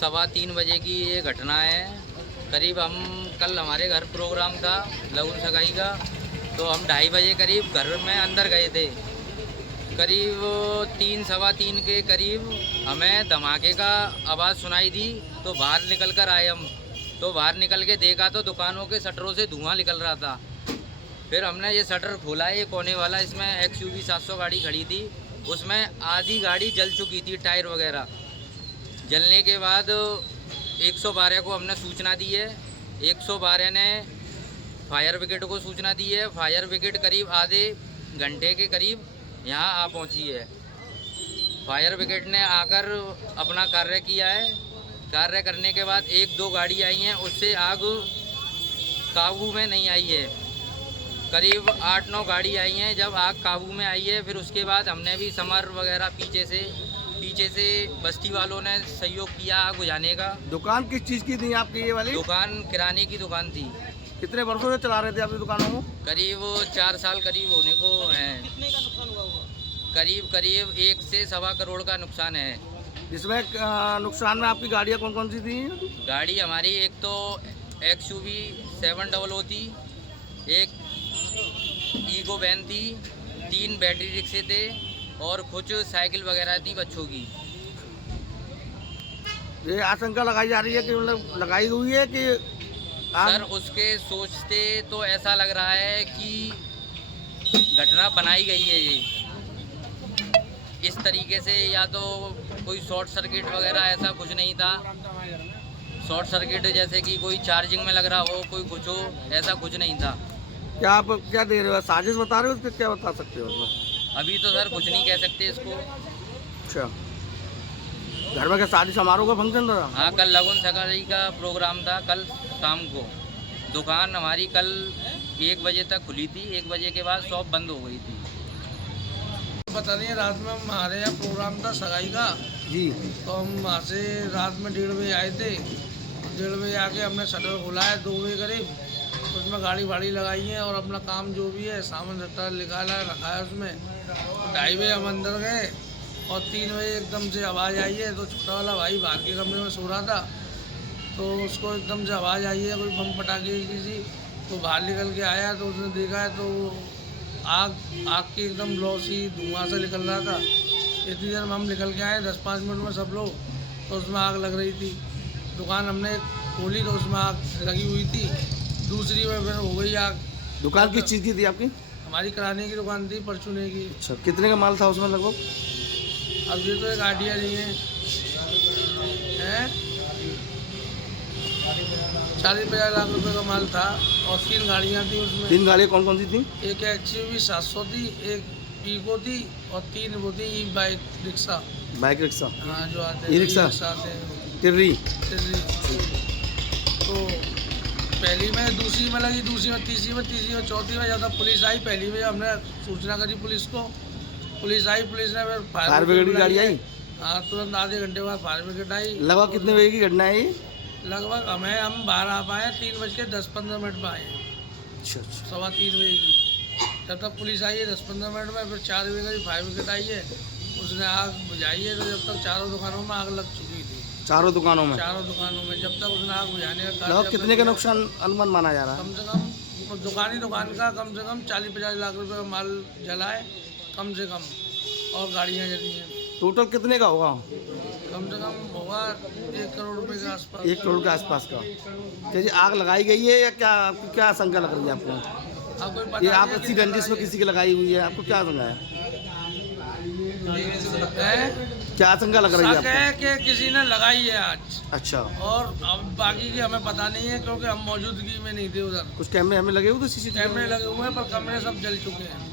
3:15 बजे की ये घटना है। करीब हम कल हमारे घर प्रोग्राम था लगन सगाई का, तो हम 2:30 बजे करीब घर में अंदर गए थे। करीब 3-3:15 के करीब हमें धमाके का आवाज़ सुनाई दी, तो बाहर निकल कर आए हम। तो बाहर निकल के देखा तो दुकानों के शटरों से धुआं निकल रहा था। फिर हमने ये शटर खोला, ये कोने वाला, इसमें XUV 700 गाड़ी खड़ी थी, उसमें आधी गाड़ी जल चुकी थी, टायर वगैरह जलने के बाद 112 को हमने सूचना दी है। 112 ने फायर ब्रिगेड को सूचना दी है। फायर ब्रिगेड करीब आधे घंटे के करीब यहाँ आ पहुँची है। फायर ब्रिगेड ने आकर अपना कार्य किया है। कार्य करने के बाद 1-2 गाड़ी आई हैं, उससे आग काबू में नहीं आई है। करीब 8-9 गाड़ी आई हैं। जब आग काबू में आई है, फिर उसके बाद हमने भी समर वगैरह पीछे से बस्ती वालों ने सहयोग किया आग बुझाने का। दुकान किस चीज़ की थी आपकी ये वाली? दुकान किराने की दुकान थी। कितने वर्षों से चला रहे थे आप दुकानों को? करीब 4 साल करीब होने को हैं। कितने का नुकसान हुआ होगा? करीब 1 से 1.25 करोड़ का नुकसान है। इसमें नुकसान में आपकी गाड़ियाँ कौन कौन सी थी? गाड़ी हमारी एक तो XUV 700 थी, एक ईगो वैन थी, 3 बैटरी रिक्शे थे और कुछ साइकिल वगैरह थी बच्चों की। ये आशंका लगाई जा रही है कि मतलब लगाई हुई है कि सर उसके सोचते तो ऐसा लग रहा है कि घटना बनाई गई है ये इस तरीके से, या तो कोई शॉर्ट सर्किट वगैरह, ऐसा कुछ नहीं था। शॉर्ट सर्किट जैसे कि कोई चार्जिंग में लग रहा हो, कोई कुछ हो, ऐसा कुछ नहीं था। क्या आप क्या दे रहे हो, साजिश बता रहे हो, उसके क्या बता सकते हो? अभी तो सर कुछ नहीं कह सकते इसको। अच्छा, घर में क्या शादी समारोह का फंक्शन था? हाँ, कल लगन सगाई का प्रोग्राम था, कल शाम को। दुकान हमारी कल 1 बजे तक खुली थी, 1 बजे के बाद शॉप बंद हो गई थी। पता नहीं, रात में हमारे यहाँ प्रोग्राम था सगाई का जी। तो हम वहाँ से रात में 1:30 बजे आए थे। 1:30 बजे आके हमने शटर खोला है 2 बजे करीब, उसमें गाड़ी वाड़ी लगाई है और अपना काम जो भी है सामान शटर निकाला है, रखा है उसमें। 2:30 बजे हम अंदर गए और 3 बजे एकदम से आवाज़ आई है। तो छोटा वाला भाई बाहर के कमरे में सो रहा था, तो उसको एकदम से आवाज़ आई है कोई बम पटाखे की सी। तो बाहर निकल के आया तो उसने देखा है तो आग की एकदम लॉसी धुआं से निकल रहा था। इतनी देर में हम निकल के आए, 10-5 मिनट में सब लोग, तो उसमें आग लग रही थी। दुकान हमने खोली तो उसमें आग लगी हुई थी, दूसरी में फिर हो गई आग। दुकान किस चीज़ की थी आपकी? हमारी किराने की दुकान थी, परचूने की। अच्छा, कितने का माल था उसमें लगभग? अब ये तो एक आइडिया नहीं है, 40-50 लाख रुपए का माल था और 3 गाड़ियाँ थी उसमें। 3 गाड़ियाँ कौन कौन सी थी? एक XUV 700 थी, एक ईगो थी और 3 वो थी ई बाइक रिक्शा। Bike rickshaw? हाँ, जो आते हैं ई-रिक्शा? आते हैं, टिर्री? तो पहली में, दूसरी में लगी, दूसरी में, तीसरी में, चौथी में ज़्यादा पुलिस आई। पहली में हमने सूचना करी पुलिस को, पुलिस आई, पुलिस ने फिर फायर ब्रिगेड की गाड़ी आई? हाँ, तुरंत आधे घंटे बाद फायर ब्रिगेड आई। लगभग कितने बजे की घटना है ये? लगभग हम बाहर आ पाए 3:10-15 में आए। अच्छा, 3:15 बजे की। जब तक पुलिस आई है 10-15 मिनट में, फिर 4 बजे करीब फायर ब्रिगेड आई है, उसने आग बुझाई है। तो जब तक चारों दुकानों में आग लग चुकी थी। चारों दुकानों में? चारों दुकानों में जब तक उसने आग बुझाने का लगभग कितने का नुकसान अनुमान माना जा रहा है? कम से कम दुकान का कम से कम 40-50 लाख रुपए का माल जला है कम से कम, और गाड़ियाँ जली हैं। टोटल कितने का होगा? कम से कम होगा 1 करोड़ रुपए के आसपास। 1 करोड़ के आसपास का। क्या जी आग लगाई गई है या क्या, आपको क्या आशंका लग रही है आपको? आपको पता ये नहीं आप है अच्छी कि रंजिश में किसी की लगाई हुई है, आपको क्या आशंका है? क्या आशंका लग रही है शक आपको? है कि किसी ने लगाई है आज। अच्छा, और अब बाकी की हमें पता नहीं है क्योंकि हम मौजूदगी में नहीं थे उधर। कुछ कैमरे हमें लगे हुए थे? CCTV कैमरे लगे हुए हैं पर कमरे सब जल चुके हैं।